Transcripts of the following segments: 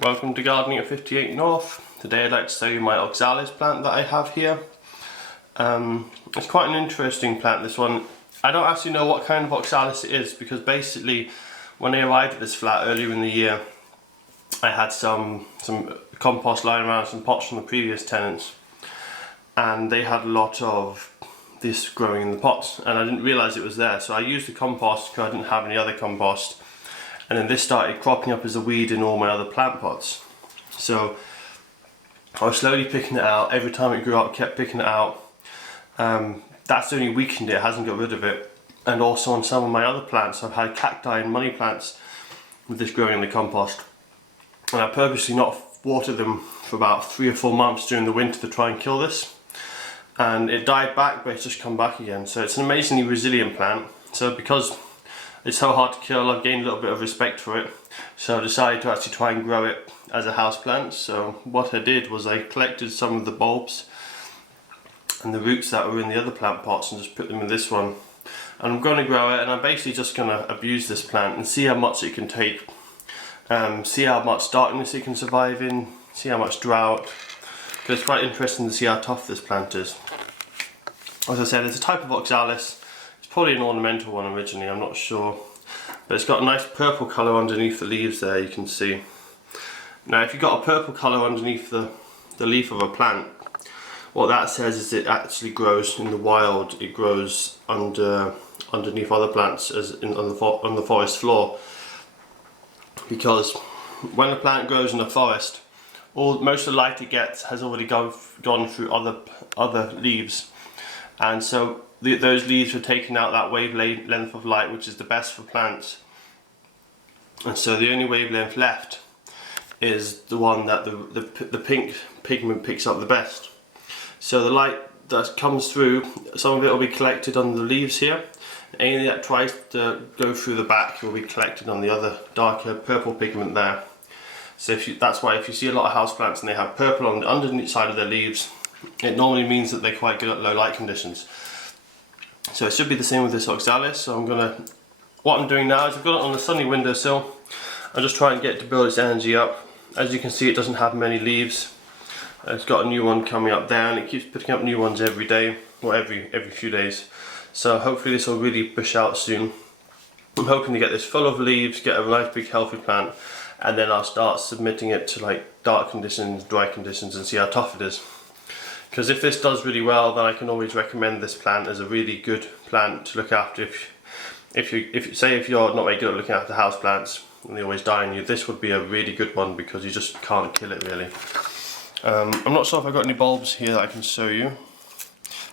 Welcome to Gardening at 58 North. Today I'd like to show you my Oxalis plant that I have here. It's quite an interesting plant, this one. I don't actually know what kind of Oxalis it is because basically when I arrived at this flat earlier in the year I had some compost lying around, some pots from the previous tenants, and they had a lot of this growing in the pots and I didn't realise it was there, so I used the compost because I didn't have any other compost. And then this started cropping up as a weed in all my other plant pots. So I was slowly picking it out. Every time it grew up, I kept picking it out. That's only weakened it, it hasn't got rid of it. And also on some of my other plants, I've had cacti and money plants with this growing in the compost. And I purposely not watered them for about 3 or 4 months during the winter to try and kill this. And it died back, but it's just come back again. So it's an amazingly resilient plant. So because it's so hard to kill, I've gained a little bit of respect for it, so I decided to actually try and grow it as a house plant. So what I did was I collected some of the bulbs and the roots that were in the other plant pots and just put them in this one, and I'm going to grow it, and I'm basically just going to abuse this plant and see how much it can take, see how much darkness it can survive in, see how much drought, because it's quite interesting to see how tough this plant is. As I said, it's a type of Oxalis. Probably an ornamental one originally, I'm not sure, but it's got a nice purple colour underneath the leaves there, you can see. Now if you've got a purple colour underneath the leaf of a plant, what that says is it actually grows in the wild, it grows underneath other plants on the forest floor, because when a plant grows in a forest, most of the light it gets has already gone through other leaves, and so those leaves are taking out that wavelength of light which is the best for plants, and so the only wavelength left is the one that the pink pigment picks up the best. So the light that comes through, some of it will be collected on the leaves here, anything that tries to go through the back will be collected on the other darker purple pigment there. So that's why if you see a lot of houseplants and they have purple on the underneath side of their leaves, it normally means that they're quite good at low light conditions. So it should be the same with this Oxalis. So what I'm doing now is I've got it on the sunny windowsill. I'm just trying to get it to build its energy up. As you can see, it doesn't have many leaves. It's got a new one coming up there, and it keeps putting up new ones every day, or every few days. So hopefully this will really push out soon. I'm hoping to get this full of leaves, get a nice big healthy plant, and then I'll start submitting it to like dark conditions, dry conditions, and see how tough it is. Because if this does really well, then I can always recommend this plant as a really good plant to look after. If you're not very good at looking after house plants and they always die on you, this would be a really good one because you just can't kill it really. I'm not sure if I've got any bulbs here that I can show you,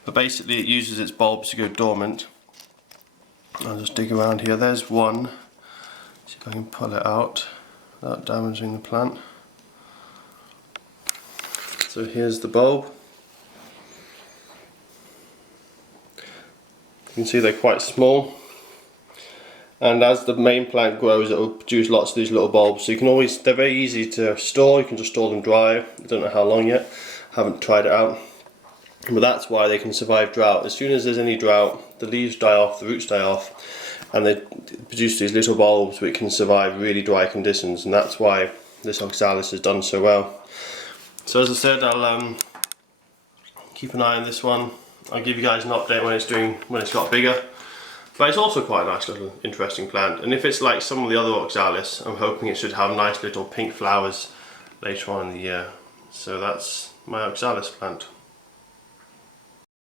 but basically it uses its bulbs to go dormant. I'll just dig around here. There's one. See if I can pull it out without damaging the plant. So here's the bulb. You can see they're quite small, and as the main plant grows it will produce lots of these little bulbs, so they're very easy to store. You can just store them dry. I don't know how long yet, haven't tried it out, but that's why they can survive drought. As soon as there's any drought, the leaves die off, the roots die off, and they produce these little bulbs which can survive really dry conditions, and that's why this Oxalis has done so well. So as I said, I'll keep an eye on this one. I'll give you guys an update when it's got bigger. But it's also quite a nice little interesting plant, and if it's like some of the other Oxalis, I'm hoping it should have nice little pink flowers later on in the year. So that's my Oxalis plant.